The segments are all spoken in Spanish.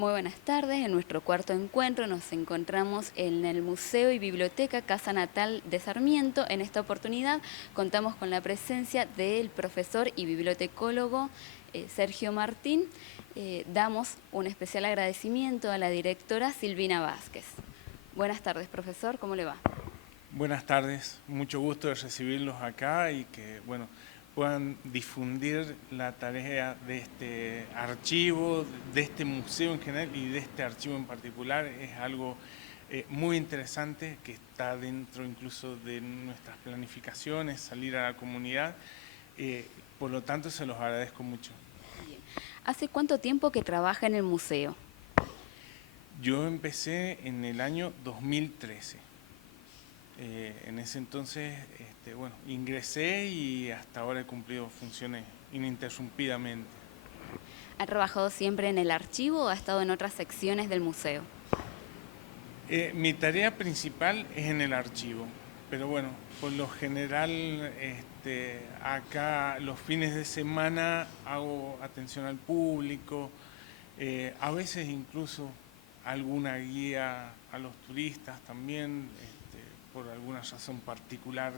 Muy buenas tardes. En nuestro cuarto encuentro nos encontramos en el Museo y Biblioteca Casa Natal de Sarmiento. En esta oportunidad contamos con la presencia del profesor y bibliotecólogo Sergio Martín. Damos un especial agradecimiento a la directora Silvina Vázquez. Buenas tardes, profesor. ¿Cómo le va? Buenas tardes, mucho gusto de recibirlos acá y que puedan difundir la tarea de este archivo, de este museo en general y de este archivo en particular. Es algo muy interesante que está dentro incluso de nuestras planificaciones, salir a la comunidad. Por lo tanto, se los agradezco mucho. Bien. ¿Hace cuánto tiempo que trabaja en el museo? Yo empecé en el año 2013. En ese entonces, ingresé y hasta ahora he cumplido funciones ininterrumpidamente. ¿Ha trabajado siempre en el archivo o ha estado en otras secciones del museo? Mi tarea principal es en el archivo, pero bueno, por lo general acá los fines de semana hago atención al público, a veces incluso alguna guía a los turistas también, por alguna razón particular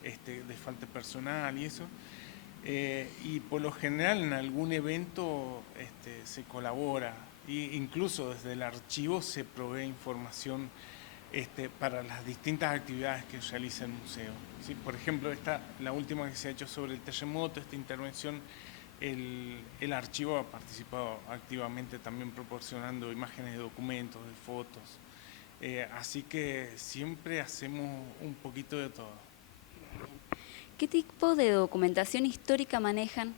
de falta personal y eso. Y por lo general en algún evento se colabora e incluso desde el archivo se provee información para las distintas actividades que realiza el museo. ¿Sí? Por ejemplo, la última que se ha hecho sobre el terremoto, esta intervención, el archivo ha participado activamente también proporcionando imágenes de documentos, de fotos. Así que siempre hacemos un poquito de todo. ¿Qué tipo de documentación histórica manejan?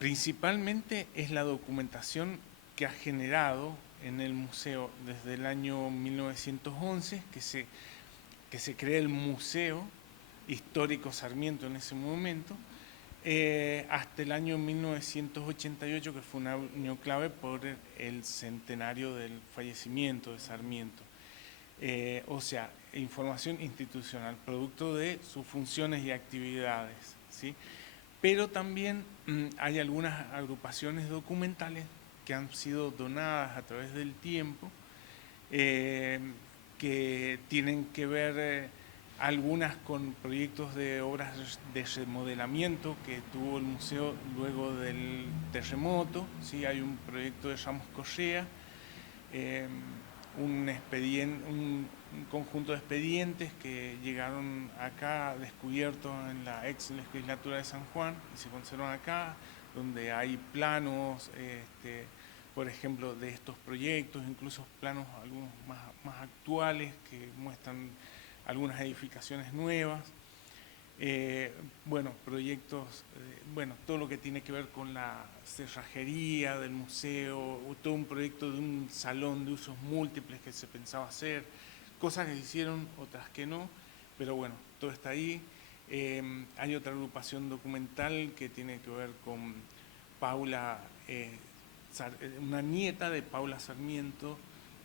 Principalmente es la documentación que ha generado en el museo desde el año 1911, que se crea el Museo Histórico Sarmiento en ese momento, hasta el año 1988, que fue un año clave por el centenario del fallecimiento de Sarmiento. O sea, información institucional, producto de sus funciones y actividades, ¿sí? Pero también hay algunas agrupaciones documentales que han sido donadas a través del tiempo, que tienen que ver algunas con proyectos de obras de remodelamiento que tuvo el museo luego del terremoto. ¿Sí? Hay un proyecto de Ramos Correa, un conjunto de expedientes que llegaron acá descubiertos en la ex legislatura de San Juan y se conservan acá, donde hay planos, por ejemplo, de estos proyectos, incluso planos algunos más actuales que muestran algunas edificaciones nuevas. Proyectos, todo lo que tiene que ver con la cerrajería del museo, todo un proyecto de un salón de usos múltiples que se pensaba hacer, cosas que se hicieron, otras que no, pero bueno, todo está ahí. Hay otra agrupación documental que tiene que ver con Paula, una nieta de Paula Sarmiento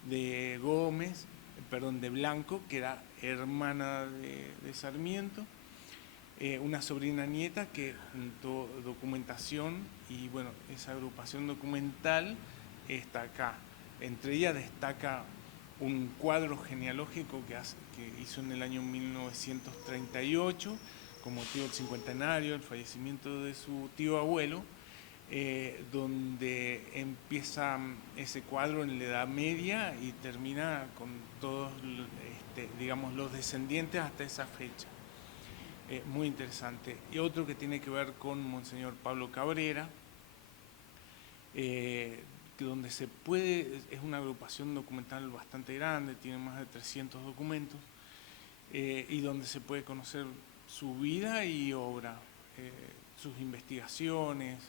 de Gómez, de Blanco, que era hermana de Sarmiento. Una sobrina nieta que juntó documentación y bueno, esa agrupación documental está acá. Entre ellas destaca un cuadro genealógico que hizo en el año 1938 con motivo del cincuentenario, el fallecimiento de su tío abuelo, donde empieza ese cuadro en la Edad Media y termina con todos los descendientes hasta esa fecha. Muy interesante. Y otro que tiene que ver con Monseñor Pablo Cabrera, donde es una agrupación documental bastante grande, tiene más de 300 documentos, y donde se puede conocer su vida y obra, sus investigaciones,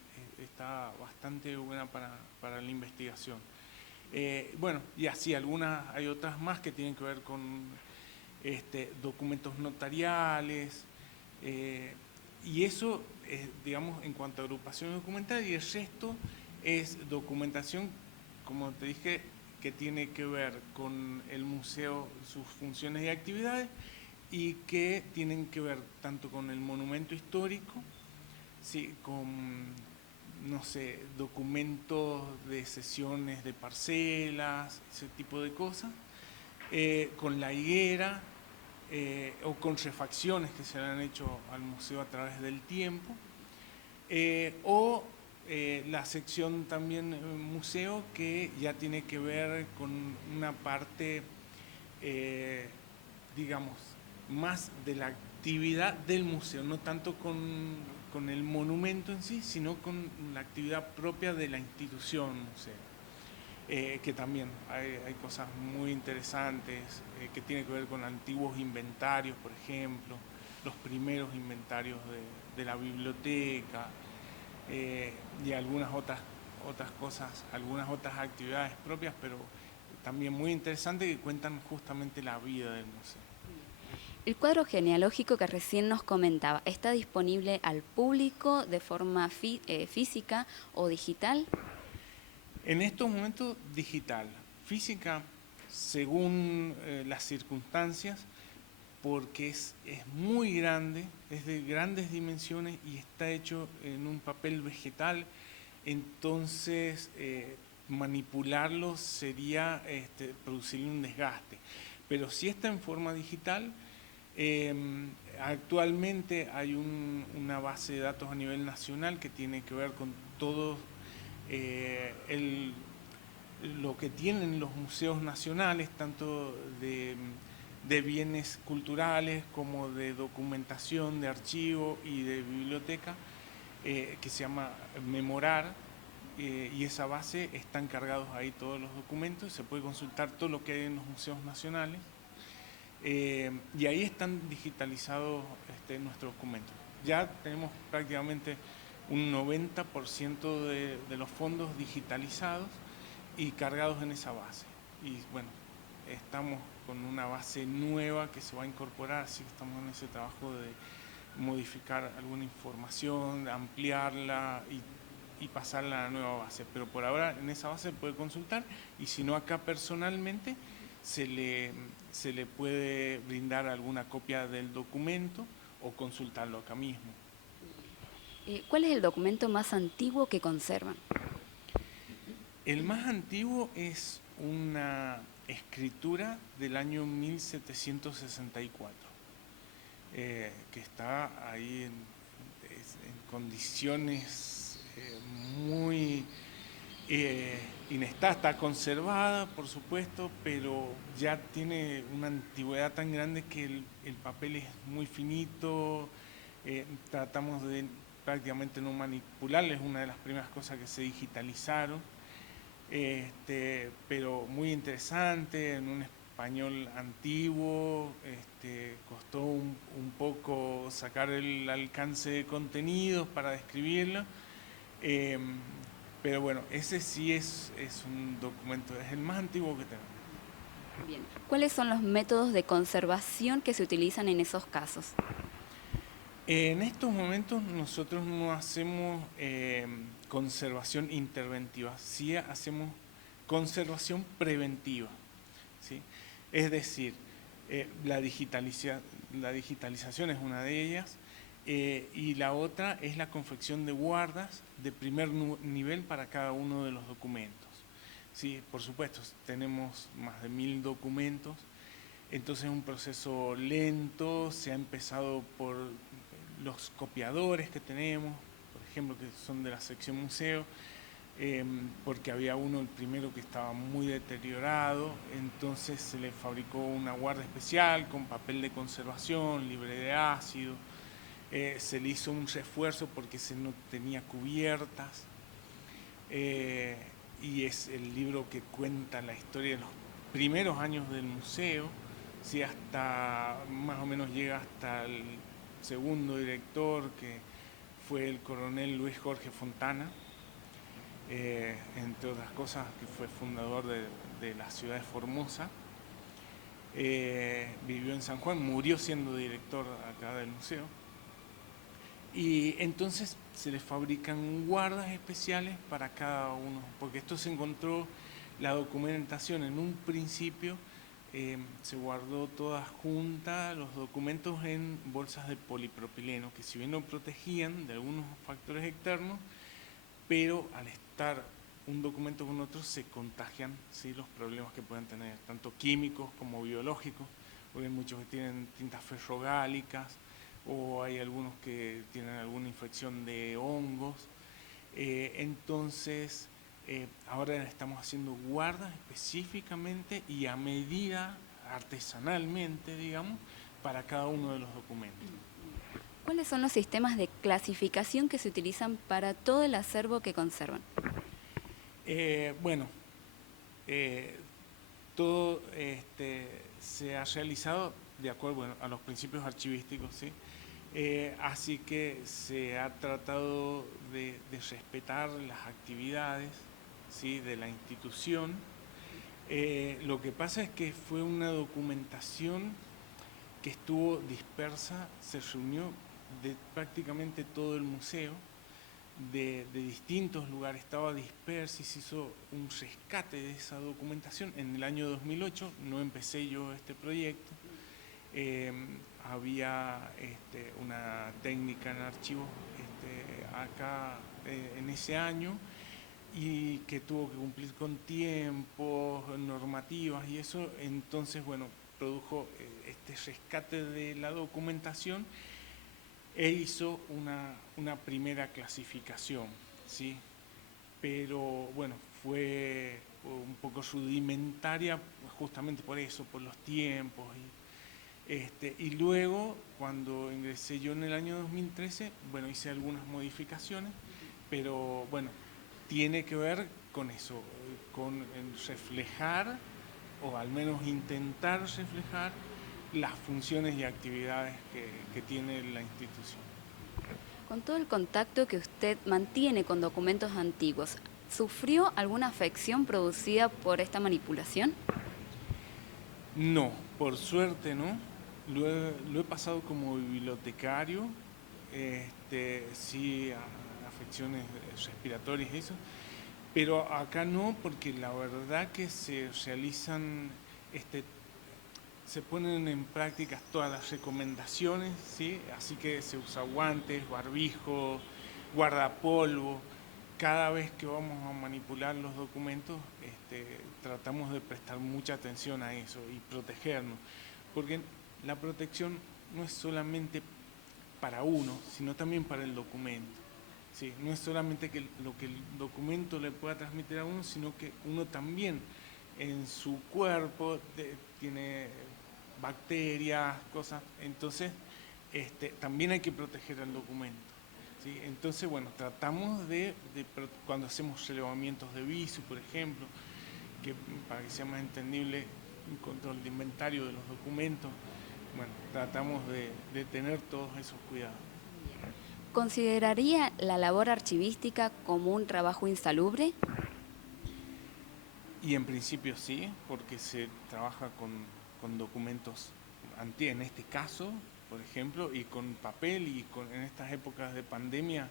está bastante buena para la investigación. Y así hay otras más que tienen que ver con documentos notariales, y eso es, digamos, en cuanto a agrupación documental, y el resto es documentación, como te dije, que tiene que ver con el museo, sus funciones y actividades, y que tienen que ver tanto con el monumento histórico, sí, con no sé, documentos de sesiones de parcelas, ese tipo de cosas, con la higuera, o con refacciones que se le han hecho al museo a través del tiempo, o la sección también museo, que ya tiene que ver con una parte, digamos, más de la actividad del museo, no tanto con el monumento en sí, sino con la actividad propia de la institución museo. Que también hay cosas muy interesantes, que tienen que ver con antiguos inventarios, por ejemplo, los primeros inventarios de la biblioteca, y algunas otras cosas, algunas otras actividades propias, pero también muy interesantes, que cuentan justamente la vida del museo. El cuadro genealógico que recién nos comentaba, ¿está disponible al público de forma física o digital? En estos momentos digital, física según las circunstancias, porque es muy grande, es de grandes dimensiones y está hecho en un papel vegetal, entonces manipularlo sería producirle un desgaste. Pero si está en forma digital, actualmente hay una base de datos a nivel nacional que tiene que ver con todo lo que tienen los museos nacionales, tanto de bienes culturales como de documentación, de archivo y de biblioteca, que se llama Memorar, y esa base están cargados ahí todos los documentos, se puede consultar todo lo que hay en los museos nacionales, y ahí están digitalizados nuestros documentos. Ya tenemos prácticamente un 90% de los fondos digitalizados y cargados en esa base. Y bueno, estamos con una base nueva que se va a incorporar, así que estamos en ese trabajo de modificar alguna información, ampliarla y pasarla a la nueva base. Pero por ahora en esa base puede consultar, y si no, acá personalmente se le puede brindar alguna copia del documento o consultarlo acá mismo. ¿Cuál es el documento más antiguo que conservan? El más antiguo es una escritura del año 1764, que está ahí en condiciones muy inestables. Está conservada, por supuesto, pero ya tiene una antigüedad tan grande que el papel es muy finito. Tratamos de prácticamente no manipularla, es una de las primeras cosas que se digitalizaron. Pero muy interesante, en un español antiguo, costó un poco sacar el alcance de contenidos para describirlo, pero bueno, ese sí es un documento, es el más antiguo que tenemos. Bien. ¿Cuáles son los métodos de conservación que se utilizan en esos casos? En estos momentos nosotros no hacemos conservación interventiva, sí hacemos conservación preventiva, ¿sí? Es decir, la digitalización es una de ellas, y la otra es la confección de guardas de primer nivel para cada uno de los documentos. Sí, por supuesto, tenemos más de 1000 documentos, entonces es un proceso lento. Se ha empezado por los copiadores que tenemos, por ejemplo, que son de la sección museo, porque había uno, el primero, que estaba muy deteriorado, entonces se le fabricó una guarda especial con papel de conservación, libre de ácido, se le hizo un refuerzo porque se no tenía cubiertas, y es el libro que cuenta la historia de los primeros años del museo, ¿sí? Hasta más o menos llega hasta el segundo director, que fue el coronel Luis Jorge Fontana, entre otras cosas, que fue fundador de la ciudad de Formosa. Vivió en San Juan, murió siendo director acá del museo. Y entonces se les fabrican guardas especiales para cada uno, porque esto se encontró, la documentación en un principio se guardó toda junta, los documentos, en bolsas de polipropileno, que si bien lo protegían de algunos factores externos, pero al estar un documento con otro se contagian, ¿sí?, los problemas que pueden tener, tanto químicos como biológicos, porque hay muchos que tienen tintas ferrogálicas o hay algunos que tienen alguna infección de hongos. Entonces, ahora estamos haciendo guardas específicamente y a medida, artesanalmente, digamos, para cada uno de los documentos. ¿Cuáles son los sistemas de clasificación que se utilizan para todo el acervo que conservan? Bueno, todo se ha realizado de acuerdo, bueno, a los principios archivísticos, ¿sí? Así que se ha tratado de respetar las actividades, ¿sí?, de la institución. Lo que pasa es que fue una documentación que estuvo dispersa, se reunió de prácticamente todo el museo, de distintos lugares, estaba dispersa y se hizo un rescate de esa documentación. En el año 2008 no empecé yo este proyecto, había una técnica en archivos acá en ese año y que tuvo que cumplir con tiempos, normativas y eso, entonces bueno, produjo este rescate de la documentación e hizo una primera clasificación, ¿sí? Pero bueno, fue un poco rudimentaria justamente por eso, por los tiempos. Y luego, cuando ingresé yo en el año 2013, bueno, hice algunas modificaciones, pero bueno, tiene que ver con eso, con reflejar, o al menos intentar reflejar, las funciones y actividades que tiene la institución. Con todo el contacto que usted mantiene con documentos antiguos, ¿sufrió alguna afección producida por esta manipulación? No, por suerte no. Lo he pasado como bibliotecario, sí, afecciones respiratorias y eso, pero acá no, porque la verdad que se realizan, se ponen en práctica todas las recomendaciones, ¿sí? Así que se usa guantes, barbijo, guardapolvo. Cada vez que vamos a manipular los documentos, tratamos de prestar mucha atención a eso y protegernos, porque la protección no es solamente para uno, sino también para el documento. ¿Sí? No es solamente lo que el documento le pueda transmitir a uno, sino que uno también en su cuerpo tiene bacterias, cosas, entonces también hay que proteger el documento. ¿Sí? Entonces, bueno, tratamos cuando hacemos relevamientos de visu, por ejemplo, que para que sea más entendible, un control de inventario de los documentos, bueno, tratamos de tener todos esos cuidados. ¿Consideraría la labor archivística como un trabajo insalubre? Y en principio sí, porque se trabaja con documentos antiguos, en este caso, por ejemplo, y con papel, y en estas épocas de pandemia,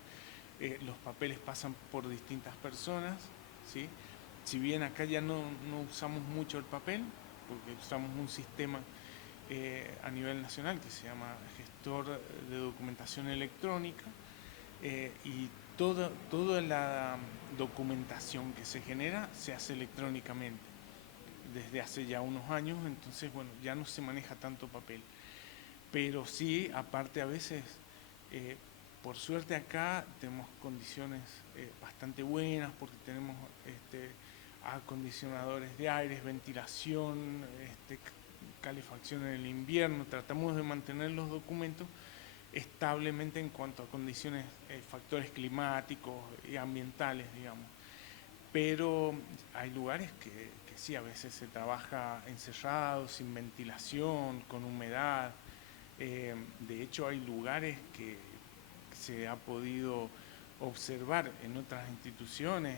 los papeles pasan por distintas personas, ¿sí? Si bien acá ya no usamos mucho el papel, porque usamos un sistema a nivel nacional que se llama Gestor de Documentación Electrónica, y toda la documentación que se genera se hace electrónicamente desde hace ya unos años, entonces bueno, ya no se maneja tanto papel. Pero sí, aparte a veces, por suerte acá tenemos condiciones bastante buenas porque tenemos acondicionadores de aires, ventilación, calefacción en el invierno, tratamos de mantener los documentos establemente en cuanto a condiciones, factores climáticos y ambientales, digamos. Pero hay lugares que sí, a veces se trabaja encerrado, sin ventilación, con humedad. De hecho, hay lugares que se ha podido observar en otras instituciones,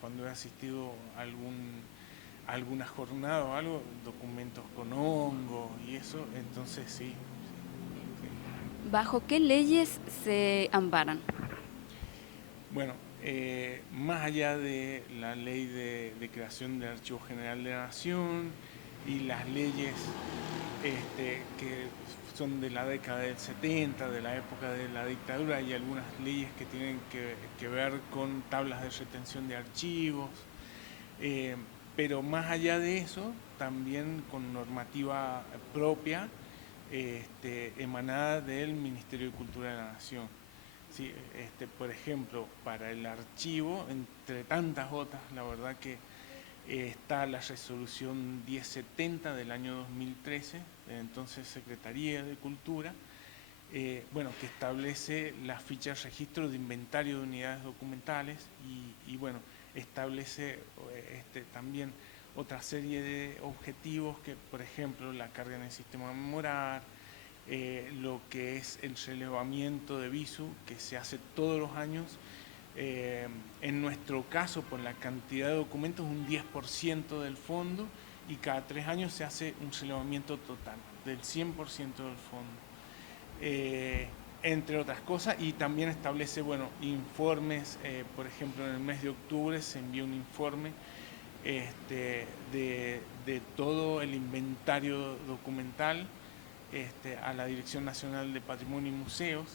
cuando he asistido a alguna jornada o algo, documentos con hongos y eso, entonces sí. ¿Bajo qué leyes se amparan? Bueno, más allá de la ley de creación del Archivo General de la Nación y las leyes que son de la década del 70, de la época de la dictadura. Hay algunas leyes que tienen que ver con tablas de retención de archivos, pero más allá de eso, también con normativa propia, emanada del Ministerio de Cultura de la Nación. Sí, por ejemplo, para el archivo, entre tantas otras, la verdad que está la resolución 1070 del año 2013, entonces Secretaría de Cultura, bueno, que establece la ficha de registro de inventario de unidades documentales y bueno, establece también otra serie de objetivos que, por ejemplo, la carga en el sistema memorar, lo que es el relevamiento de visu, que se hace todos los años. En nuestro caso, por la cantidad de documentos, un 10% del fondo, y cada 3 años se hace un relevamiento total del 100% del fondo. Entre otras cosas, y también establece, bueno, informes, por ejemplo, en el mes de octubre se envió un informe de todo el inventario documental a la Dirección Nacional de Patrimonio y Museos.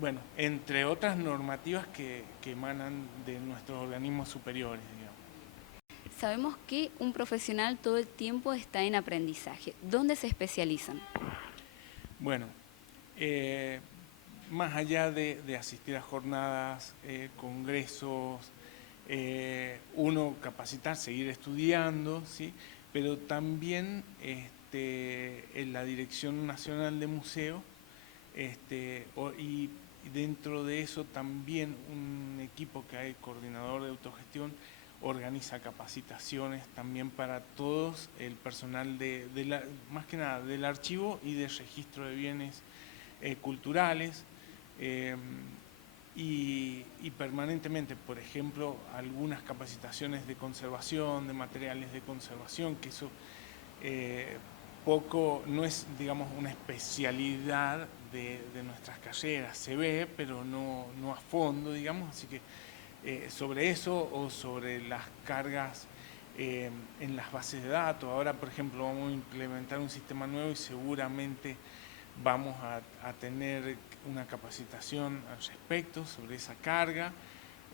Bueno, entre otras normativas que emanan de nuestros organismos superiores, digamos. Sabemos que un profesional todo el tiempo está en aprendizaje. ¿Dónde se especializan? Bueno, más allá de asistir a jornadas, congresos, uno capacitar, seguir estudiando, ¿sí? Pero también en la Dirección Nacional de Museos, y dentro de eso también un equipo que hay, coordinador de autogestión, organiza capacitaciones también para todos el personal más que nada del archivo y de registro de bienes culturales, y permanentemente, por ejemplo, algunas capacitaciones de conservación, de materiales de conservación, que eso no es, digamos, una especialidad de nuestras carreras, se ve, pero no a fondo, digamos, así que sobre eso o sobre las cargas en las bases de datos. Ahora, por ejemplo, vamos a implementar un sistema nuevo y seguramente vamos a tener una capacitación al respecto sobre esa carga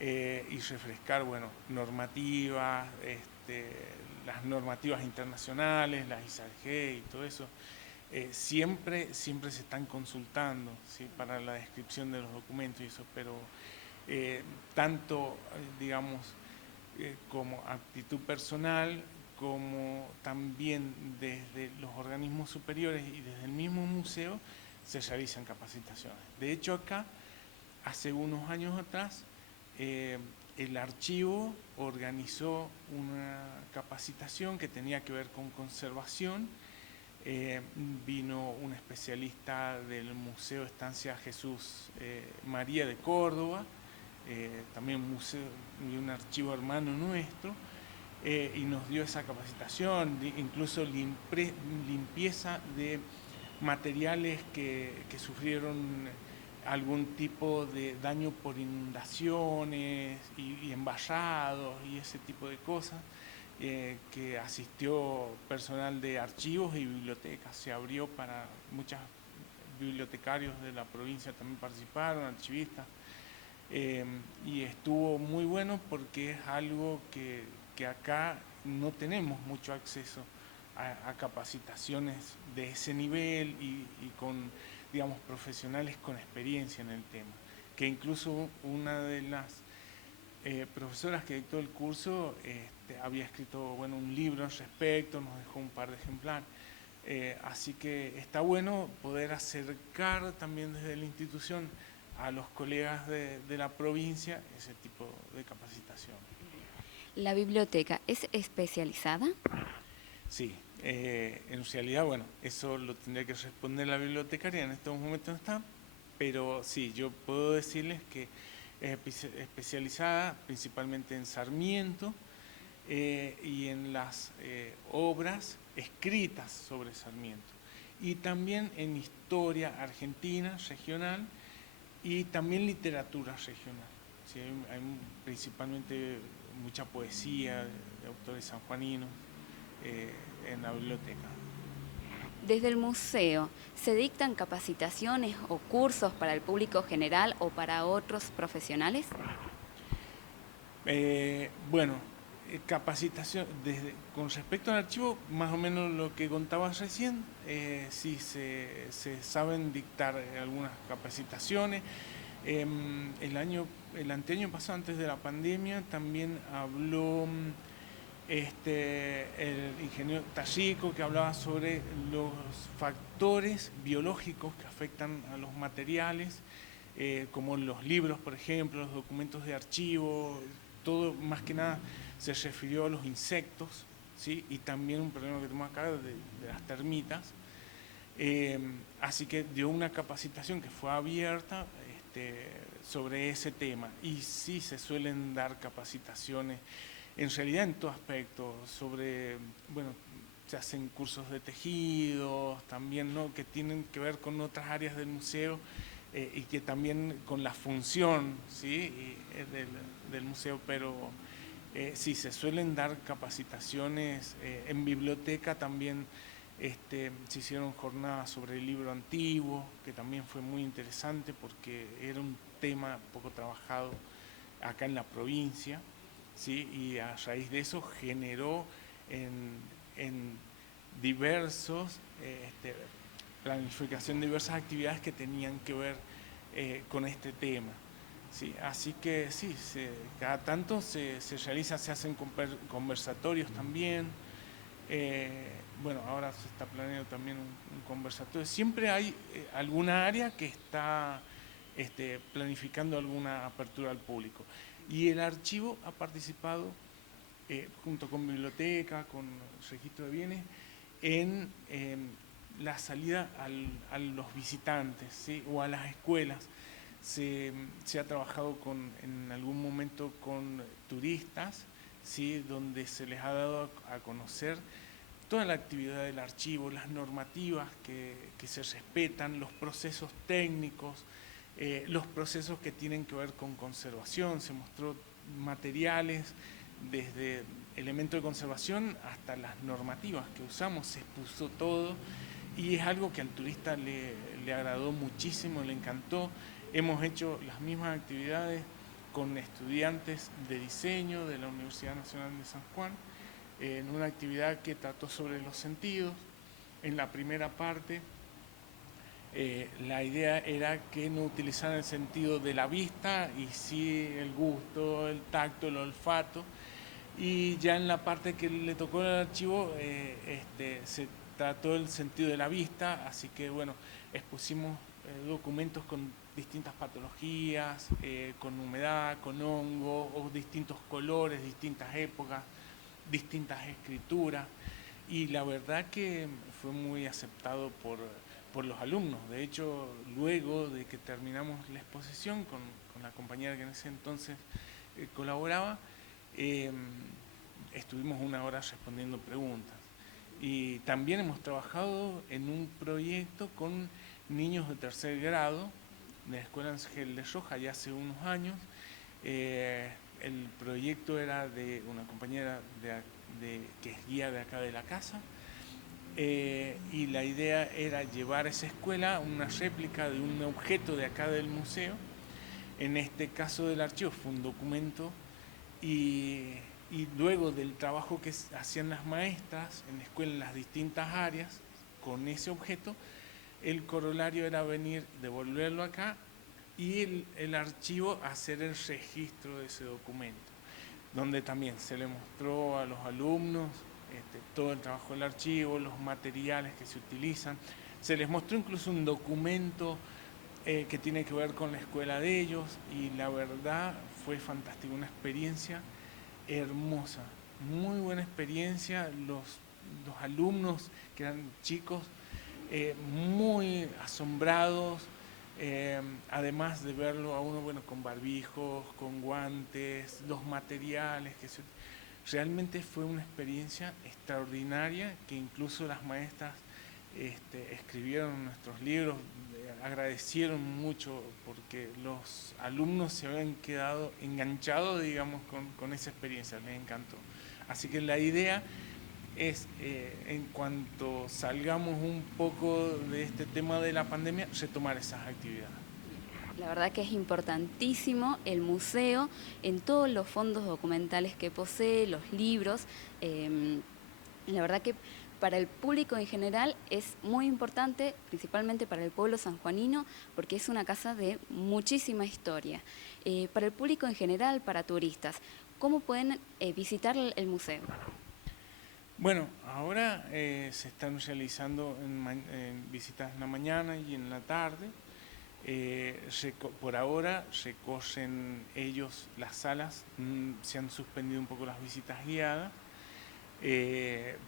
y refrescar, bueno, normativas, las normativas internacionales, las ISAG y todo eso. Siempre se están consultando, ¿sí? Para la descripción de los documentos y eso, pero tanto, digamos, como aptitud personal, como también desde los organismos superiores y desde el mismo museo se realizan capacitaciones. De hecho, acá, hace unos años atrás, el archivo organizó una capacitación que tenía que ver con conservación. Vino un especialista del Museo Estancia Jesús María de Córdoba, también un archivo hermano nuestro, y nos dio esa capacitación, incluso limpieza de materiales que sufrieron algún tipo de daño por inundaciones y embarrados y ese tipo de cosas, que asistió personal de archivos y bibliotecas. Se abrió para muchos bibliotecarios de la provincia, también participaron, archivistas, y estuvo muy bueno porque es algo que acá no tenemos mucho acceso a capacitaciones de ese nivel y con, digamos, profesionales con experiencia en el tema, que incluso una de las profesoras que dictó el curso había escrito, bueno, un libro al respecto, nos dejó un par de ejemplares, así que está bueno poder acercar también desde la institución a los colegas de la provincia ese tipo de capacitación. ¿La biblioteca es especializada? Sí, en realidad, bueno, eso lo tendría que responder la bibliotecaria, en estos momentos no está, pero sí, yo puedo decirles que es especializada principalmente en Sarmiento y en las obras escritas sobre Sarmiento, y también en historia argentina, regional, y también literatura regional. Sí, hay principalmente mucha poesía de autores sanjuaninos en la biblioteca. Desde el museo, ¿se dictan capacitaciones o cursos para el público general o para otros profesionales? Bueno, capacitación, con respecto al archivo, más o menos lo que contabas recién, sí se saben dictar algunas capacitaciones. El anteaño pasado, antes de la pandemia, también habló el ingeniero Tallico, que hablaba sobre los factores biológicos que afectan a los materiales, como los libros, por ejemplo, los documentos de archivo, todo más que nada se refirió a los insectos, ¿sí? Y también un problema que tenemos acá de las termitas. Así que dio una capacitación que fue abierta sobre ese tema, y sí se suelen dar capacitaciones en realidad en todo aspecto, bueno, se hacen cursos de tejidos también, ¿no? Que tienen que ver con otras áreas del museo, y que también con la función, ¿sí? del museo, pero sí, se suelen dar capacitaciones. En biblioteca también se hicieron jornadas sobre el libro antiguo, que también fue muy interesante porque era un tema poco trabajado acá en la provincia, ¿sí? Y a raíz de eso generó en diversos, planificación de diversas actividades que tenían que ver con este tema. Sí, así que sí, cada tanto se realiza, se hacen conversatorios también. Bueno, ahora se está planeando también un conversatorio. Siempre hay alguna área que está planificando alguna apertura al público. Y el archivo ha participado, junto con biblioteca, con registro de bienes, en la salida a los visitantes, ¿sí? O a las escuelas. Se ha trabajado en algún momento con turistas, ¿sí? Donde se les ha dado a conocer toda la actividad del archivo, las normativas que se respetan, los procesos técnicos, los procesos que tienen que ver con conservación. Se mostró materiales desde elementos de conservación hasta las normativas que usamos, se expuso todo, y es algo que al turista le agradó muchísimo, le encantó. Hemos hecho las mismas actividades con estudiantes de diseño de la Universidad Nacional de San Juan, en una actividad que trató sobre los sentidos. En la primera parte, la idea era que no utilizaran el sentido de la vista, y sí el gusto, el tacto, el olfato. Y ya en la parte que le tocó al archivo, se trató el sentido de la vista, así que bueno, expusimos documentos con distintas patologías, con humedad, con hongo, o distintos colores, distintas épocas, distintas escrituras, y la verdad que fue muy aceptado por los alumnos. De hecho, luego de que terminamos la exposición con la compañera que en ese entonces colaboraba, estuvimos una hora respondiendo preguntas. Y también hemos trabajado en un proyecto con niños de tercer grado de la Escuela Ángel de Roja ya hace unos años. El proyecto era de una compañera que es guía de acá de la casa, y la idea era llevar a esa escuela una réplica de un objeto de acá del museo. En este caso del archivo fue un documento, y luego del trabajo que hacían las maestras en la escuela en las distintas áreas con ese objeto, el corolario era venir, devolverlo acá, y el archivo hacer el registro de ese documento, donde también se le mostró a los alumnos todo el trabajo del archivo, los materiales que se utilizan. Se les mostró incluso un documento que tiene que ver con la escuela de ellos, y la verdad fue fantástico, una experiencia hermosa, muy buena experiencia. Los alumnos, que eran chicos, muy asombrados, además de verlo a uno, bueno, con barbijos, con guantes, los materiales realmente fue una experiencia extraordinaria, que incluso las maestras escribieron nuestros libros, agradecieron mucho porque los alumnos se habían quedado enganchados, digamos, con esa experiencia, les encantó. Así que la idea es en cuanto salgamos un poco de este tema de la pandemia, retomar esas actividades. La verdad que es importantísimo el museo en todos los fondos documentales que posee, los libros. La verdad que para el público en general es muy importante, principalmente para el pueblo sanjuanino, porque es una casa de muchísima historia. Para el público en general, para turistas, ¿cómo pueden visitar el museo? Bueno, ahora se están realizando en visitas en la mañana y en la tarde. Por ahora recorren ellos las salas, se han suspendido un poco las visitas guiadas,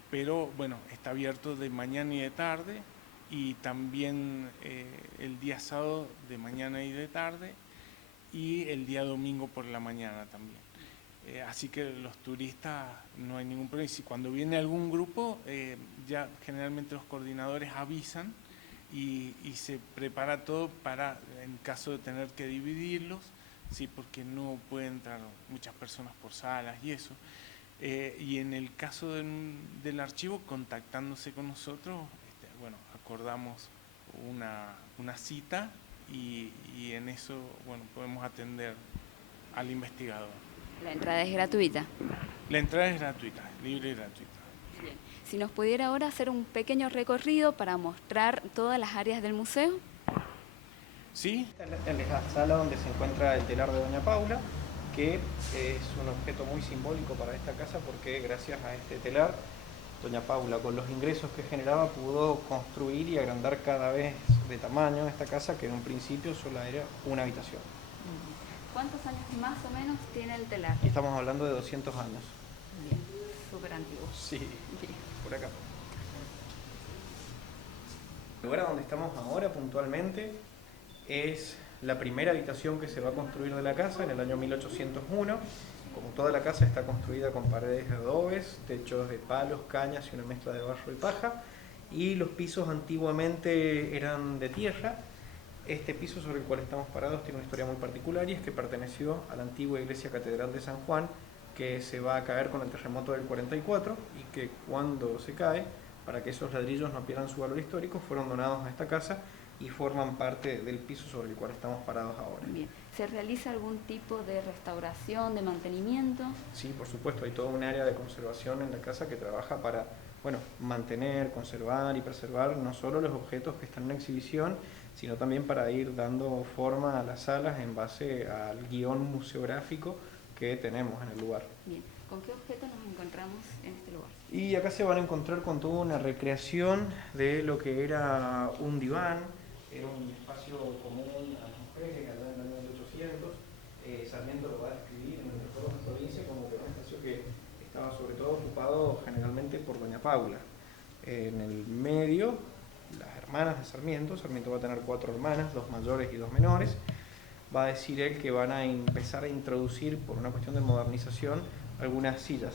pero bueno, está abierto de mañana y de tarde, y también el día sábado de mañana y de tarde, y el día domingo por la mañana también. Así que los turistas no hay ningún problema. Y si cuando viene algún grupo, ya generalmente los coordinadores avisan y se prepara todo para, en caso de tener que dividirlos, sí, porque no pueden entrar muchas personas por salas y eso. Y en el caso del archivo, contactándose con nosotros, bueno, acordamos una cita y en eso, bueno, podemos atender al investigador. La entrada es gratuita. La entrada es gratuita, libre y gratuita. Bien. Si nos pudiera ahora hacer un pequeño recorrido para mostrar todas las áreas del museo. ¿Sí? Esta es la sala donde se encuentra el telar de Doña Paula, que es un objeto muy simbólico para esta casa porque gracias a este telar, Doña Paula, con los ingresos que generaba, pudo construir y agrandar cada vez de tamaño esta casa, que en un principio solo era una habitación. ¿Cuántos años más o menos tiene el telar? Estamos hablando de 200 años. Bien, súper antiguo. Sí, Bien. por acá. El lugar donde estamos ahora puntualmente es la primera habitación que se va a construir de la casa en el año 1801. Como toda la casa está construida con paredes de adobes, techos de palos, cañas y una mezcla de barro y paja, y los pisos antiguamente eran de tierra. Este piso sobre el cual estamos parados tiene una historia muy particular, y es que perteneció a la antigua iglesia catedral de San Juan, que se va a caer con el terremoto del 44, y que cuando se cae, para que esos ladrillos no pierdan su valor histórico, fueron donados a esta casa y forman parte del piso sobre el cual estamos parados ahora. Bien. ¿Se realiza algún tipo de restauración, de mantenimiento? Sí, por supuesto, hay toda un área de conservación en la casa que trabaja para, bueno, mantener, conservar y preservar no solo los objetos que están en exhibición, sino también para ir dando forma a las salas en base al guión museográfico que tenemos en el lugar. Bien. ¿Con qué objetos nos encontramos en este lugar? Y acá se van a encontrar con toda una recreación de lo que era un diván. Era un espacio común a las mujeres que allá en el año 1800. Sarmiento lo va a describir en el recuerdo de la provincia como que era un espacio que estaba sobre todo ocupado generalmente por Doña Paula. En el medio, las hermanas de Sarmiento. Sarmiento va a tener 4 hermanas, 2 mayores y 2 menores. Va a decir él que van a empezar a introducir, por una cuestión de modernización, algunas sillas,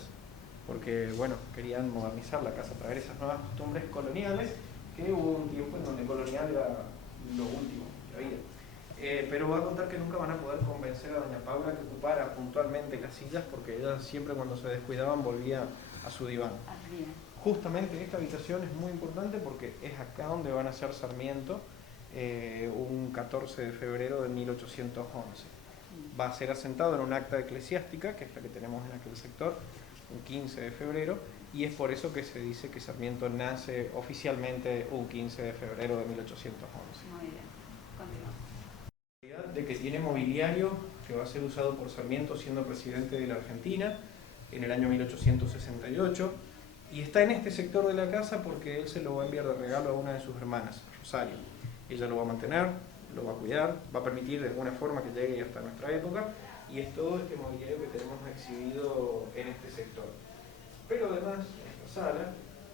porque bueno, querían modernizar la casa, traer esas nuevas costumbres coloniales, que hubo un tiempo en donde colonial era lo último que había. Pero va a contar que nunca van a poder convencer a Doña Paula que ocupara puntualmente las sillas, porque ella siempre, cuando se descuidaban, volvía a su diván. Justamente esta habitación es muy importante porque es acá donde van a hacer Sarmiento un 14 de febrero de 1811. Va a ser asentado en un acta eclesiástica, que es la que tenemos en aquel sector, un 15 de febrero, y es por eso que se dice que Sarmiento nace oficialmente un 15 de febrero de 1811. Muy bien, continuamos. De que tiene mobiliario que va a ser usado por Sarmiento siendo presidente de la Argentina en el año 1868, y está en este sector de la casa porque él se lo va a enviar de regalo a una de sus hermanas, Rosario. Ella lo va a mantener, lo va a cuidar, va a permitir de alguna forma que llegue hasta nuestra época, y es todo este mobiliario que tenemos exhibido en este sector. Pero además, en esta sala,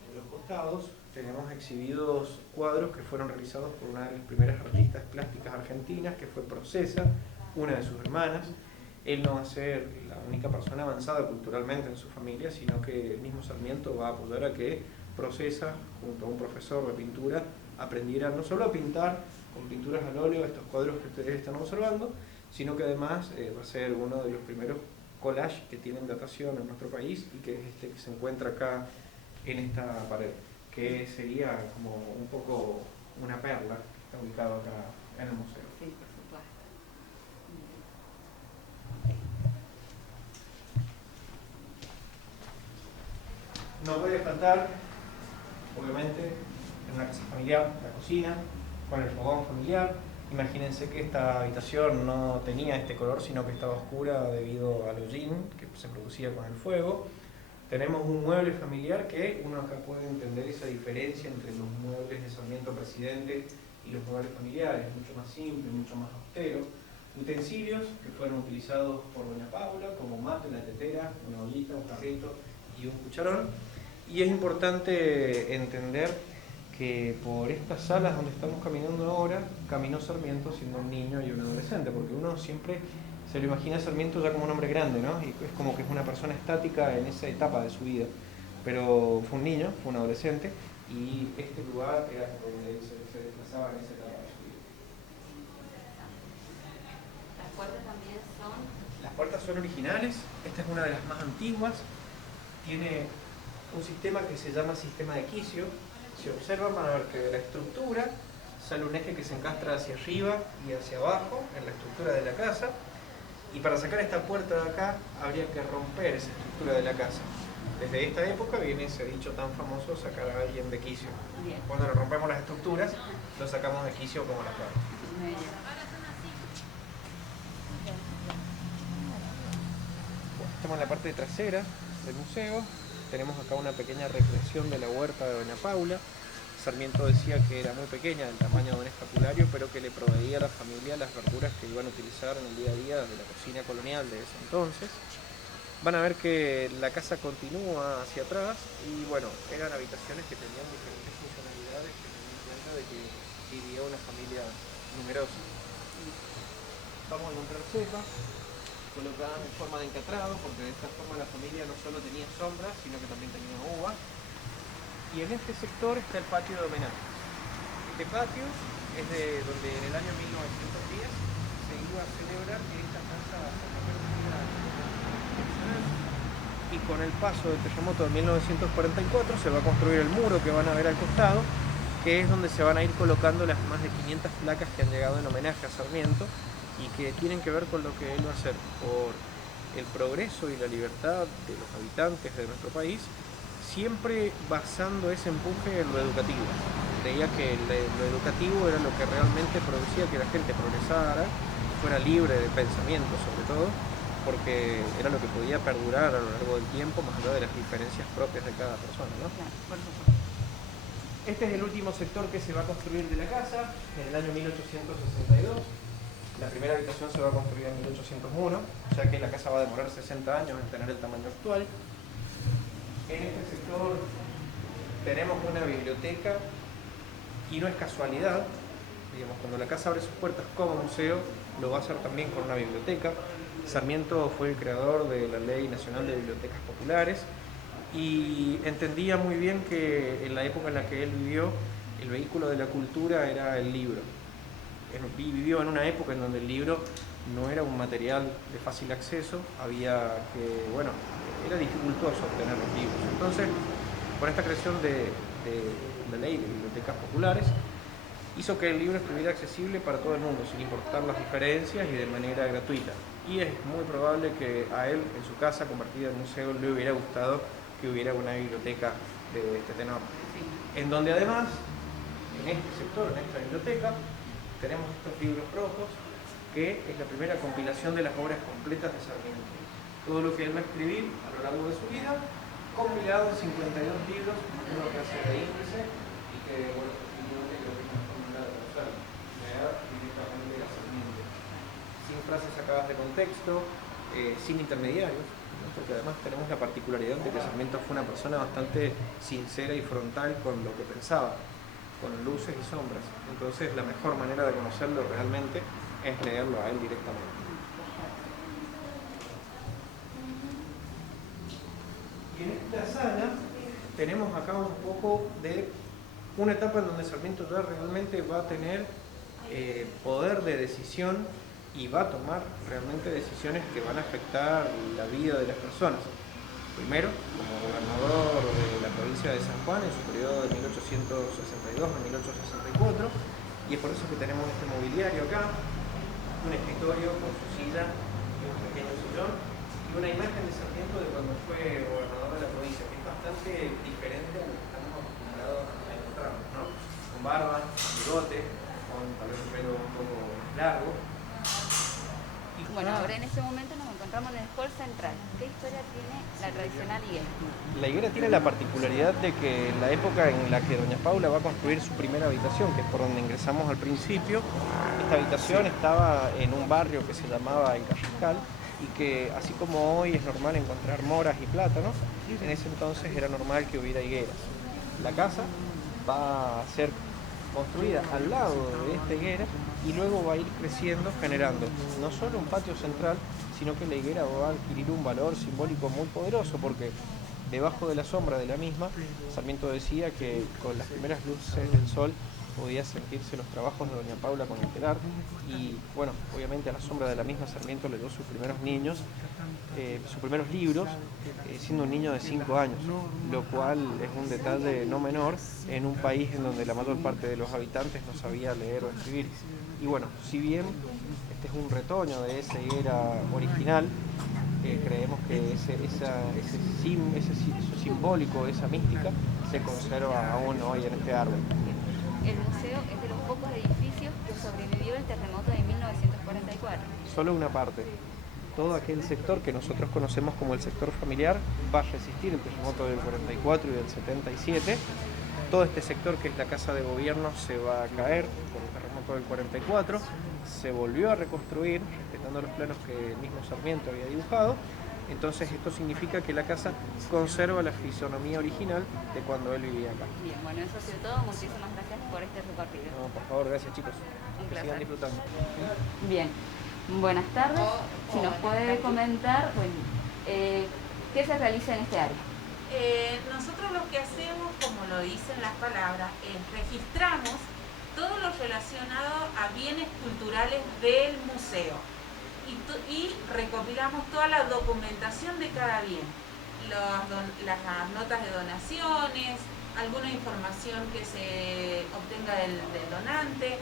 en los costados, tenemos exhibidos cuadros que fueron realizados por una de las primeras artistas plásticas argentinas, que fue Procesa, una de sus hermanas. Él no va a ser la única persona avanzada culturalmente en su familia, sino que el mismo Sarmiento va a apoyar a que Procesa, junto a un profesor de pintura, aprendiera no solo a pintar con pinturas al óleo estos cuadros que ustedes están observando, sino que además va a ser uno de los primeros collages que tienen datación en nuestro país, y que es este que se encuentra acá en esta pared, que sería como un poco una perla que está ubicado acá en el museo. Sí, por supuesto. No puede faltar, obviamente, en una casa familiar, la cocina, con el fogón familiar. Imagínense que esta habitación no tenía este color, sino que estaba oscura debido al hollín que se producía con el fuego. Tenemos un mueble familiar que uno acá puede entender esa diferencia entre los muebles de Sarmiento Presidente y los muebles familiares, mucho más simple, mucho más austero. Utensilios que fueron utilizados por doña Paula, como mate, una tetera, una ollita, un carrito y un cucharón. Y es importante entender que por estas salas donde estamos caminando ahora, caminó Sarmiento siendo un niño y un adolescente, porque uno siempre se lo imagina a Sarmiento ya como un hombre grande, ¿no? Y es como que es una persona estática en esa etapa de su vida. Pero fue un niño, fue un adolescente, y este lugar era donde él se desplazaba en esa etapa de su vida. Las puertas también son... Las puertas son originales, esta es una de las más antiguas, tiene un sistema que se llama sistema de quicio. Si observan van a ver que de la estructura sale un eje que se encastra hacia arriba y hacia abajo en la estructura de la casa, y para sacar esta puerta de acá habría que romper esa estructura de la casa. Desde esta época viene ese dicho tan famoso, sacar a alguien de quicio. Bien. Cuando le rompemos las estructuras, lo sacamos de quicio como la puerta. Muy bien. Estamos en la parte trasera del museo. Tenemos acá una pequeña recreación de la huerta de doña Paula. Sarmiento decía que era muy pequeña, del tamaño de un escapulario, pero que le proveía a la familia las verduras que iban a utilizar en el día a día de la cocina colonial de ese entonces. Van a ver que la casa continúa hacia atrás y bueno, eran habitaciones que tenían diferentes funcionalidades, teniendo en cuenta de que vivía una familia numerosa. Vamos a encontrar cepas colocadas en forma de encatrado, porque de esta forma la familia no solo tenía sombra, sino que también tenía uva. Y en este sector está el patio de homenajes. Este patio es de donde en el año 1910 se iba a celebrar que esta casa se convertía en y con el paso del terremoto de 1944 se va a construir el muro que van a ver al costado, que es donde se van a ir colocando las más de 500 placas que han llegado en homenaje a Sarmiento y que tienen que ver con lo que él va a hacer por el progreso y la libertad de los habitantes de nuestro país, siempre basando ese empuje en lo educativo. Creía que lo educativo era lo que realmente producía que la gente progresara, fuera libre de pensamiento sobre todo, porque era lo que podía perdurar a lo largo del tiempo, más allá de las diferencias propias de cada persona, ¿no? Claro, por supuesto. Este es el último sector que se va a construir de la casa, en el año 1862. La primera habitación se va a construir en 1801, ya que la casa va a demorar 60 años en tener el tamaño actual. En este sector tenemos una biblioteca y no es casualidad, digamos, cuando la casa abre sus puertas como museo, lo va a hacer también con una biblioteca. Sarmiento fue el creador de la Ley Nacional de Bibliotecas Populares y entendía muy bien que en la época en la que él vivió, el vehículo de la cultura era el libro. Vivió en una época en donde el libro no era un material de fácil acceso, había que, bueno, era dificultoso obtener los libros. Entonces, con esta creación de la ley de bibliotecas populares, hizo que el libro estuviera accesible para todo el mundo, sin importar las diferencias y de manera gratuita. Y es muy probable que a él, en su casa convertida en museo, le hubiera gustado que hubiera una biblioteca de este tenor. En donde además, en este sector, en esta biblioteca, tenemos estos libros rojos, que es la primera compilación de las obras completas de Sarmiento. Todo lo que él va a escribir a lo largo de su vida, compilado en 52 libros, uno que hace de índice y que, bueno, efectivamente creo que es una fórmula de usar, leer directamente a Sarmiento. Sin frases sacadas de contexto, sin intermediarios, ¿no? Porque además tenemos la particularidad de que Sarmiento fue una persona bastante sincera y frontal con lo que pensaba, con luces y sombras. Entonces la mejor manera de conocerlo realmente es leerlo a él directamente. Y en esta sala tenemos acá un poco de una etapa en donde Sarmiento ya realmente va a tener poder de decisión y va a tomar realmente decisiones que van a afectar la vida de las personas. primero como gobernador de la provincia de San Juan en su periodo de 1862 a 1864, y es por eso que tenemos este mobiliario acá, un escritorio con su silla y un pequeño sillón, y una imagen de Sarmiento de cuando fue gobernador de la provincia, que es bastante diferente a lo que estamos acostumbrados a encontrarnos, ¿no? Con barba, bigote, con tal vez un pelo un poco largo. Bueno, ahora en este momento nos encontramos en el hall central. ¿Qué historia tiene la tradicional higuera? La higuera tiene la particularidad de que en la época en la que doña Paula va a construir su primera habitación, que es por donde ingresamos al principio, esta habitación estaba en un barrio que se llamaba El Carrascal, y que así como hoy es normal encontrar moras y plátanos, en ese entonces era normal que hubiera higueras. La casa va a ser construida al lado de esta higuera y luego va a ir creciendo, generando no solo un patio central, sino que la higuera va a adquirir un valor simbólico muy poderoso, porque debajo de la sombra de la misma, Sarmiento decía que con las primeras luces del sol podía sentirse los trabajos de doña Paula con el telar, y bueno, obviamente a la sombra de la misma Sarmiento le dio sus primeros niños, sus primeros libros, siendo un niño de 5 años, lo cual es un detalle no menor en un país en donde la mayor parte de los habitantes no sabía leer o escribir. Y bueno, si bien este es un retoño de esa higuera original, creemos que eso simbólico, esa mística, se conserva aún hoy en este árbol. El museo es de los pocos edificios que sobrevivió el terremoto de 1944. Solo una parte. Todo aquel sector que nosotros conocemos como el sector familiar va a resistir el terremoto del 44 y del 77. Todo este sector, que es la Casa de Gobierno, se va a caer con el terremoto del 44. Se volvió a reconstruir, respetando los planos que el mismo Sarmiento había dibujado. Entonces esto significa que la casa conserva la fisonomía original de cuando él vivía acá. Bien, bueno, eso ha sido todo. Muchísimas gracias por este recorrido. No, por favor, gracias chicos. Un Que placer. sigan disfrutando. Bien, buenas tardes. Si nos puede comentar, bueno, ¿qué se realiza en este área? Nosotros lo que hacemos, como lo dicen las palabras, es registramos todo lo relacionado a bienes culturales del museo y recopilamos toda la documentación de cada bien, las notas de donaciones, alguna información que se obtenga del donante,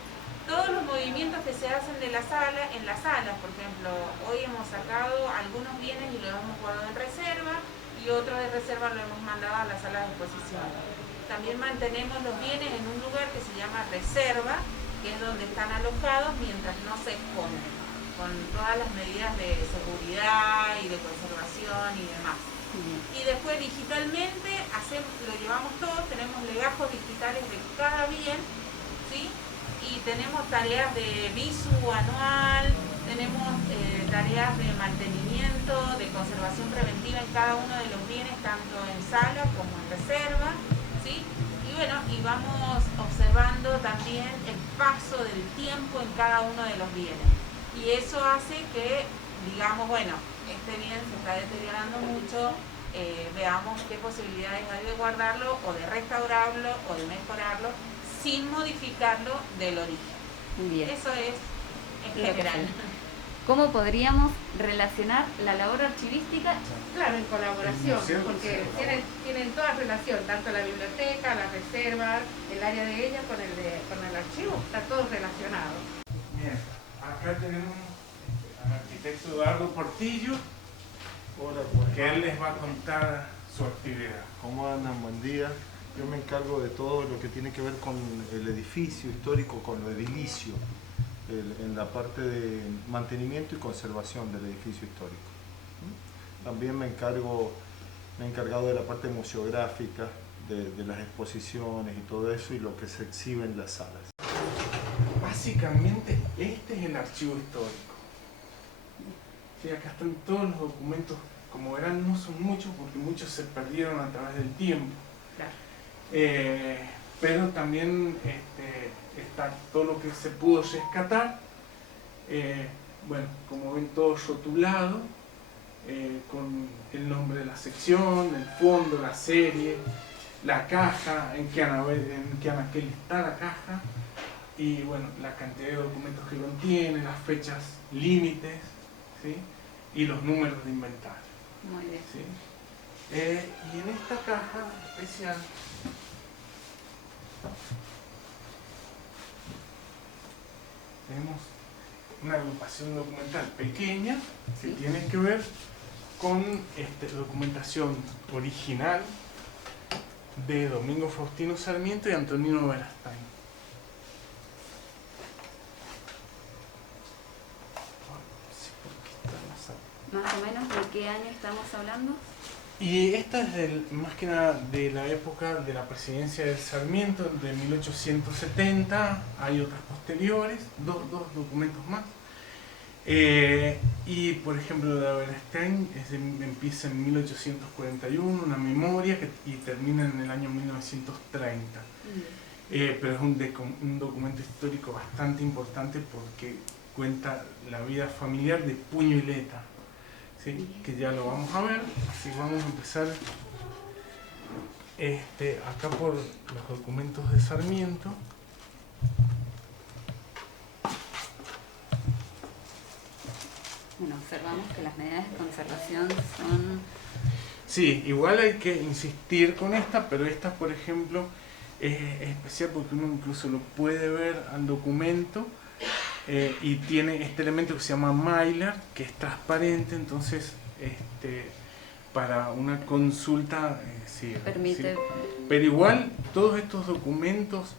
todos los movimientos que se hacen en las salas. Por ejemplo, hoy hemos sacado algunos bienes y los hemos guardado en reserva, y otros de reserva lo hemos mandado a la sala de exposición. También mantenemos los bienes en un lugar que se llama reserva, que es donde están alojados mientras no se exponen, con todas las medidas de seguridad y de conservación y demás. Y después digitalmente lo llevamos todo, tenemos legajos digitales de cada bien, ¿sí? Y tenemos tareas de visu anual, tenemos tareas de mantenimiento, de conservación preventiva en cada uno de los bienes, tanto en sala como en reserva, ¿sí? Y bueno, y vamos observando también el paso del tiempo en cada uno de los bienes. Y eso hace que, digamos, bueno, este bien se está deteriorando mucho, veamos qué posibilidades hay de guardarlo, o de restaurarlo, o de mejorarlo, sin modificarlo del origen. Bien. Eso es en general. ¿Cómo podríamos relacionar la labor archivística? Claro, en colaboración, porque tienen toda relación, tanto la biblioteca, la reserva, el área de ella con el archivo, está todo relacionado. Bien, acá tenemos al arquitecto Eduardo Portillo, que él les va a contar su actividad. ¿Cómo andan? Buen día. Yo me encargo de todo lo que tiene que ver con el edificio histórico, con lo edilicio, en la parte de mantenimiento y conservación del edificio histórico. También me he encargado de la parte museográfica, de las exposiciones y todo eso, y lo que se exhibe en las salas. Básicamente, este es el archivo histórico. Sí, acá están todos los documentos, como verán, no son muchos porque muchos se perdieron a través del tiempo. Claro. Pero también está todo lo que se pudo rescatar. Bueno, como ven, todo rotulado, con el nombre de la sección, el fondo, la serie, la caja, en qué anaquel está la caja, y bueno, la cantidad de documentos que contiene, las fechas límites, ¿sí? Y los números de inventario. Muy bien. ¿Sí? Y en esta caja especial tenemos una agrupación documental pequeña que tiene que ver con documentación original de Domingo Faustino Sarmiento y Antonino Berastain. Más o menos, ¿de qué año estamos hablando? Y esta es más que nada de la época de la presidencia del Sarmiento, de 1870, hay otras posteriores, dos documentos más. Y por ejemplo la de Berastain empieza en 1841, una memoria y termina en el año 1930. Pero es un documento histórico bastante importante porque cuenta la vida familiar de puño y letra. ¿Sí? Que ya lo vamos a ver, así vamos a empezar acá por los documentos de Sarmiento. Bueno, observamos que las medidas de conservación son... Sí, igual hay que insistir con esta, pero esta, por ejemplo, es especial porque uno incluso lo puede ver al documento. Y tiene este elemento que se llama Mylar, que es transparente, entonces para una consulta permite. Sí. Pero igual todos estos documentos,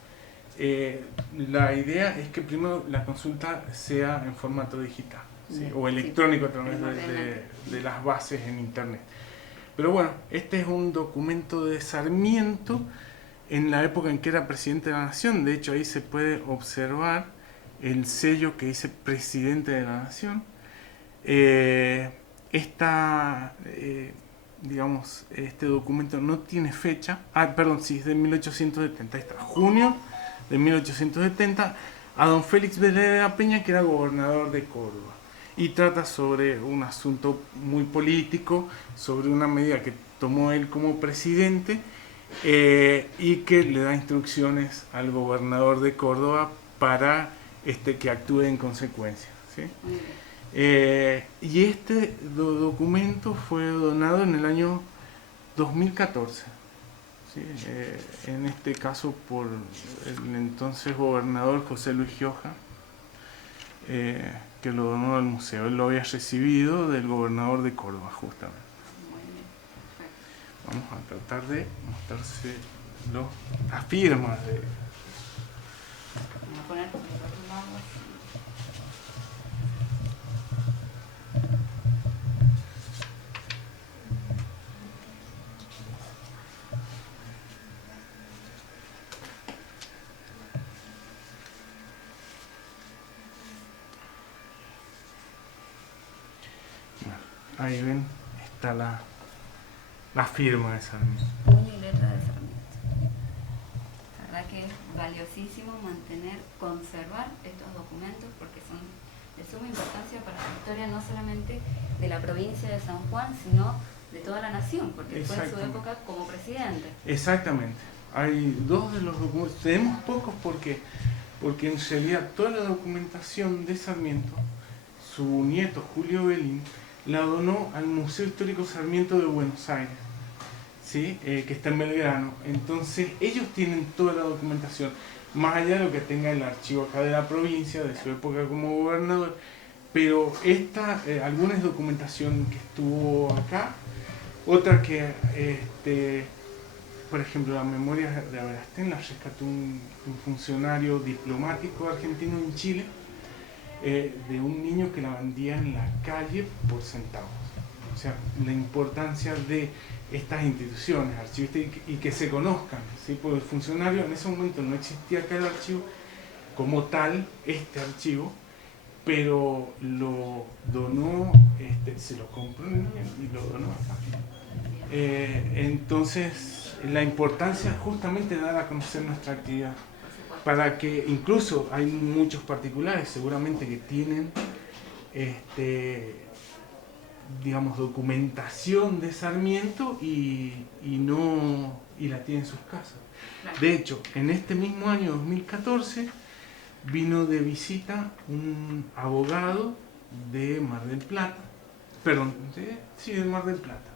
la idea es que primero la consulta sea en formato digital, ¿sí? O electrónico a través de las bases en internet. Pero bueno, este es un documento de Sarmiento en la época en que era presidente de la Nación. De hecho ahí se puede observar el sello que dice Presidente de la Nación. Digamos, este documento no tiene fecha. Perdón, sí, es de 1870. Ahí está, junio de 1870, a don Félix Veleda Peña, que era gobernador de Córdoba. Y trata sobre un asunto muy político, sobre una medida que tomó él como presidente y que le da instrucciones al gobernador de Córdoba para que actúe en consecuencia, ¿sí? Y este documento fue donado en el año 2014, ¿sí? En este caso por el entonces gobernador José Luis Gioja, que lo donó al museo. Él lo había recibido del gobernador de Córdoba, justamente. Vamos a tratar de mostrarse las firmas de... Vamos a poner los lados. Ahí ven, está la firma de Sarmiento. Puño y letra de Sarmiento. La verdad que es valiosísimo conservar estos documentos porque son de suma importancia para la historia no solamente de la provincia de San Juan, sino de toda la nación, porque fue en su época como presidente. Exactamente. Hay dos de los documentos, tenemos pocos porque en realidad toda la documentación de Sarmiento, su nieto Julio Belín, la donó al Museo Histórico Sarmiento de Buenos Aires, ¿sí? Que está en Belgrano. Entonces ellos tienen toda la documentación, más allá de lo que tenga el archivo acá de la provincia, de su época como gobernador, pero alguna es documentación que estuvo acá, otra que, por ejemplo, la memoria de Berastain la rescató un funcionario diplomático argentino en Chile, de un niño que la vendía en la calle por centavos. O sea, la importancia de estas instituciones archivísticas y que se conozcan, ¿sí? Porque el funcionario en ese momento no existía acá el archivo como tal, este archivo, pero lo donó, se lo compró y lo donó acá. Entonces, la importancia justamente de dar a conocer nuestra actividad, para que incluso hay muchos particulares seguramente que tienen digamos, documentación de Sarmiento y la tienen en sus casas. De hecho, en este mismo año 2014 vino de visita un abogado de Mar del Plata, de Mar del Plata,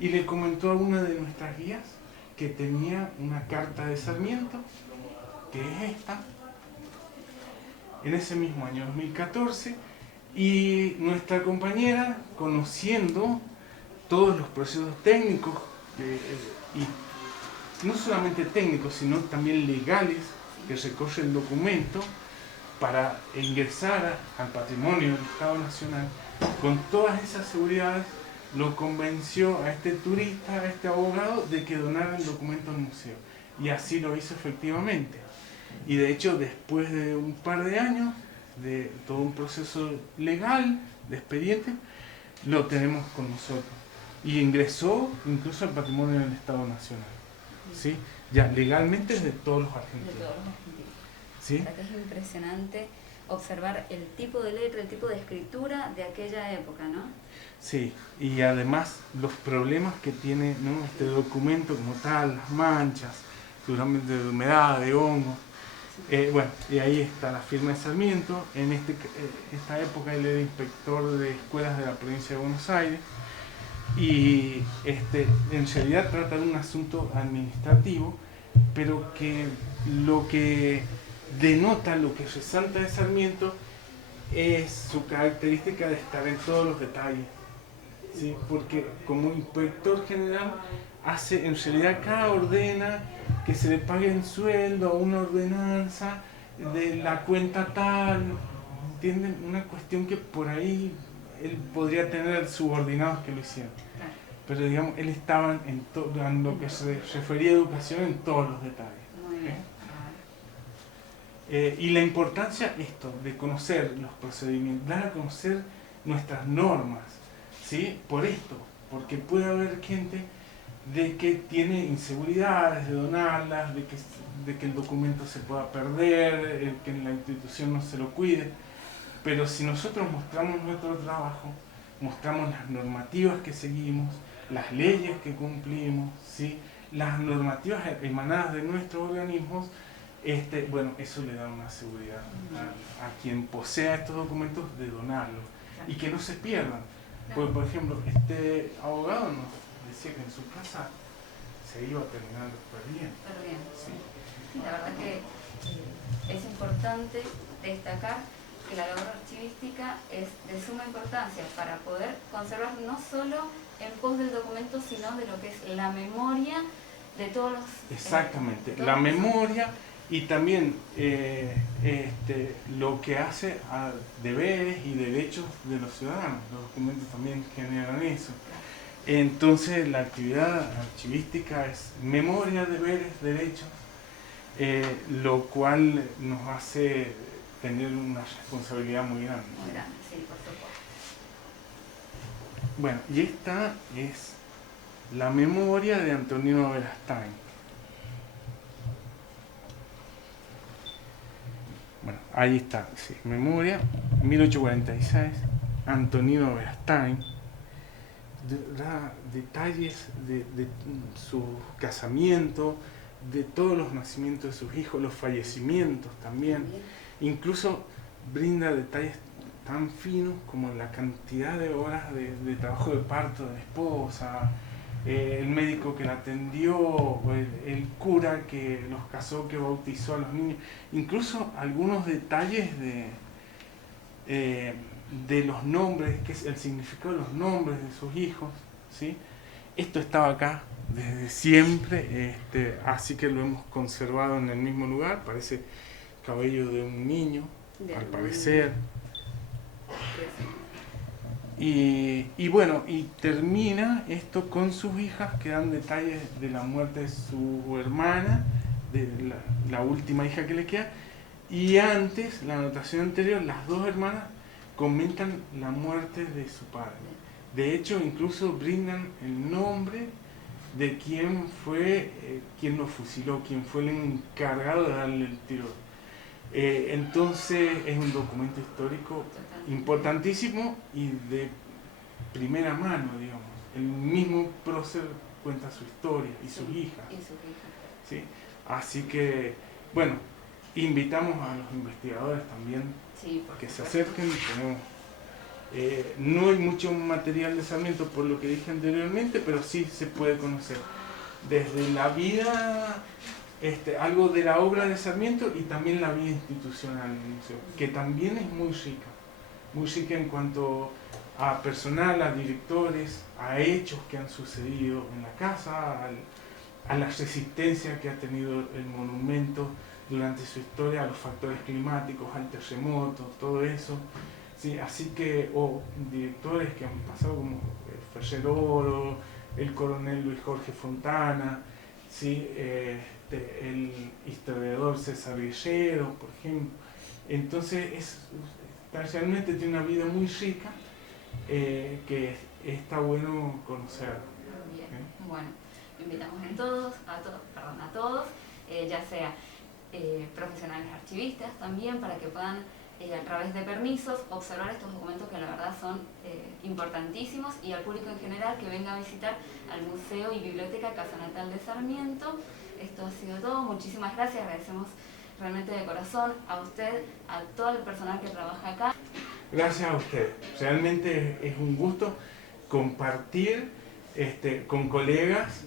y le comentó a una de nuestras guías que tenía una carta de Sarmiento, que es esta, en ese mismo año 2014, y nuestra compañera, conociendo todos los procesos técnicos, y no solamente técnicos, sino también legales, que recorre el documento para ingresar al patrimonio del Estado Nacional, con todas esas seguridades, lo convenció a este turista, a este abogado, de que donara el documento al museo. Y así lo hizo efectivamente. Y de hecho, después de un par de años, de todo un proceso legal, de expediente, lo tenemos con nosotros. Y ingresó incluso al patrimonio del Estado Nacional. ¿Sí? Ya legalmente es de todos los argentinos. De todos los argentinos. ¿Sí? La verdad que es impresionante observar el tipo de letra, el tipo de escritura de aquella época, ¿no? Sí, y además los problemas que tiene, ¿no?, este documento como tal, las manchas, seguramente de humedad, de hongo. Bueno, y ahí está la firma de Sarmiento. En esta época él era inspector de escuelas de la provincia de Buenos Aires, y en realidad trata de un asunto administrativo, pero que lo que denota, lo que resalta de Sarmiento es su característica de estar en todos los detalles, ¿sí? Porque como inspector general hace, en realidad cada ordena que se le pague en sueldo, una ordenanza de la cuenta tal, ¿entienden? Una cuestión que por ahí él podría tener subordinados que lo hicieran. Pero digamos, él estaba en lo que se refería a educación en todos los detalles. Muy bien. Y la importancia de conocer los procedimientos, dar a conocer nuestras normas, ¿sí? Por esto, porque puede haber gente de que tiene inseguridades de donarlas, de que el documento se pueda perder, que la institución no se lo cuide. Pero si nosotros mostramos nuestro trabajo, mostramos las normativas que seguimos, las leyes que cumplimos, ¿sí?, las normativas emanadas de nuestros organismos, bueno, eso le da una seguridad a quien posea estos documentos de donarlos y que no se pierdan. Porque, por ejemplo, este abogado nos decía que en su casa se iba terminando perdiendo. Sí. La verdad que es importante destacar que la labor archivística es de suma importancia para poder conservar no solo en pos del documento, sino de lo que es la memoria de todos los... Exactamente, la memoria y también lo que hace a deberes y derechos de los ciudadanos. Los documentos también generan eso. Entonces la actividad archivística es memoria, deberes, derechos, lo cual nos hace tener una responsabilidad muy grande. Muy grande, sí, por supuesto. Bueno, y esta es la memoria de Antonino Verastain. Bueno, ahí está, sí, memoria, 1846, Antonino Verastain. Da detalles de su casamiento, de todos los nacimientos de sus hijos, los fallecimientos también. Incluso brinda detalles tan finos como la cantidad de horas de trabajo de parto de la esposa, el médico que la atendió, el cura que los casó, que bautizó a los niños, incluso algunos detalles de los nombres, que es el significado de los nombres de sus hijos, ¿sí? Esto estaba acá desde siempre, así que lo hemos conservado en el mismo lugar. Parece cabello de un niño, al parecer. Y bueno, y termina esto con sus hijas, que dan detalles de la muerte de su hermana, de la última hija que le queda, y antes, la anotación anterior, las dos hermanas comentan la muerte de su padre. De hecho, incluso brindan el nombre de quién fue, quién lo fusiló, quién fue el encargado de darle el tiro. Entonces es un documento histórico importantísimo y de primera mano, digamos. El mismo prócer cuenta su historia y sus hijas. ¿Sí? Así que, bueno, invitamos a los investigadores también que se acerquen. Tenemos No hay mucho material de Sarmiento por lo que dije anteriormente, pero sí se puede conocer desde la vida, algo de la obra de Sarmiento y también la vida institucional del museo, que también es muy rica en cuanto a personal, a directores, a hechos que han sucedido en la casa, a la resistencia que ha tenido el monumento durante su historia, a los factores climáticos, al terremoto, todo eso. Sí, así que, directores que han pasado como Ferrer Oro, el coronel Luis Jorge Fontana, ¿sí? El historiador César Guerrero, por ejemplo. Entonces, realmente tiene una vida muy rica que está bueno conocer. Bien, bueno, invitamos a todos, ya sea profesionales archivistas también, para que puedan a través de permisos observar estos documentos que la verdad son importantísimos, y al público en general que venga a visitar al Museo y Biblioteca Casa Natal de Sarmiento. Esto ha sido todo, muchísimas gracias, agradecemos realmente de corazón a usted, a todo el personal que trabaja acá. Gracias a ustedes, realmente es un gusto compartir con colegas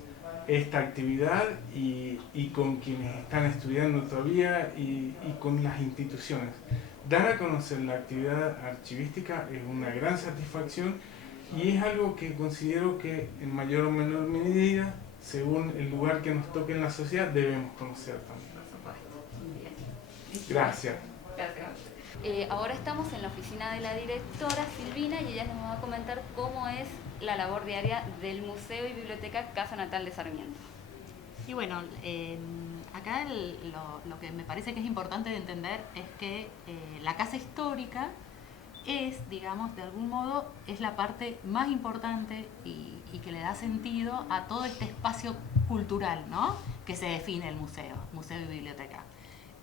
esta actividad y con quienes están estudiando todavía y con las instituciones. Dar a conocer la actividad archivística es una gran satisfacción y es algo que considero que en mayor o menor medida, según el lugar que nos toque en la sociedad, debemos conocer también. Por supuesto. Bien. Gracias. Gracias. Ahora estamos en la oficina de la directora Silvina y ella nos va a comentar cómo es la labor diaria del Museo y Biblioteca Casa Natal de Sarmiento. Y bueno, acá lo que me parece que es importante de entender es que la casa histórica es, digamos, de algún modo, es la parte más importante y que le da sentido a todo este espacio cultural, ¿no?, que se define el museo y biblioteca.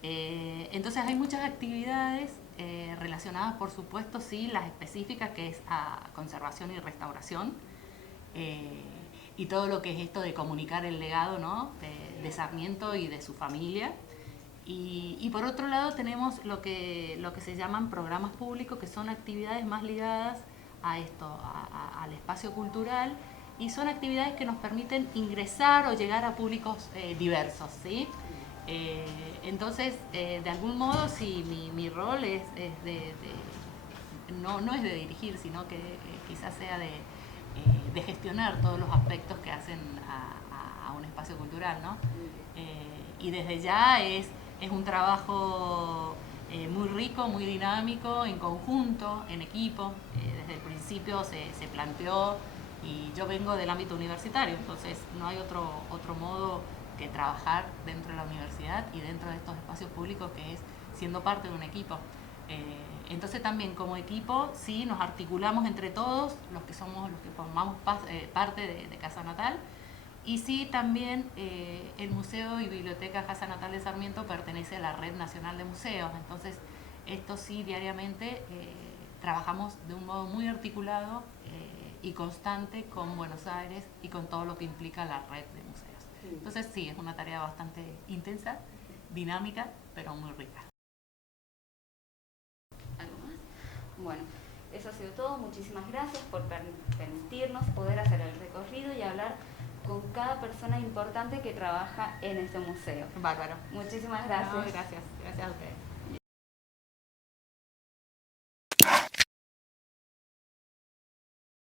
Entonces hay muchas actividades relacionadas, por supuesto, sí, las específicas, que es a conservación y restauración, y todo lo que es esto de comunicar el legado, ¿no?, de Sarmiento y de su familia. Y por otro lado tenemos lo que se llaman programas públicos, que son actividades más ligadas a esto, al espacio cultural, y son actividades que nos permiten ingresar o llegar a públicos diversos, ¿sí? Entonces, de algún modo, sí, mi rol es no es de dirigir, sino que quizás sea de gestionar todos los aspectos que hacen a un espacio cultural, ¿no? Y desde ya es un trabajo muy rico, muy dinámico, en conjunto, en equipo. Desde el principio se planteó, y yo vengo del ámbito universitario, entonces no hay otro modo que trabajar dentro de la universidad y dentro de estos espacios públicos, que es siendo parte de un equipo. Entonces también como equipo sí nos articulamos entre todos los que formamos parte de Casa Natal, y sí también el Museo y Biblioteca Casa Natal de Sarmiento pertenece a la Red Nacional de Museos. Entonces esto sí, diariamente trabajamos de un modo muy articulado y constante con Buenos Aires y con todo lo que implica la red de museos. Entonces sí, es una tarea bastante intensa, dinámica, pero muy rica. ¿Algo más? Bueno, eso ha sido todo. Muchísimas gracias por permitirnos poder hacer el recorrido y hablar con cada persona importante que trabaja en este museo. Bárbaro. Muchísimas gracias. No, gracias a ustedes.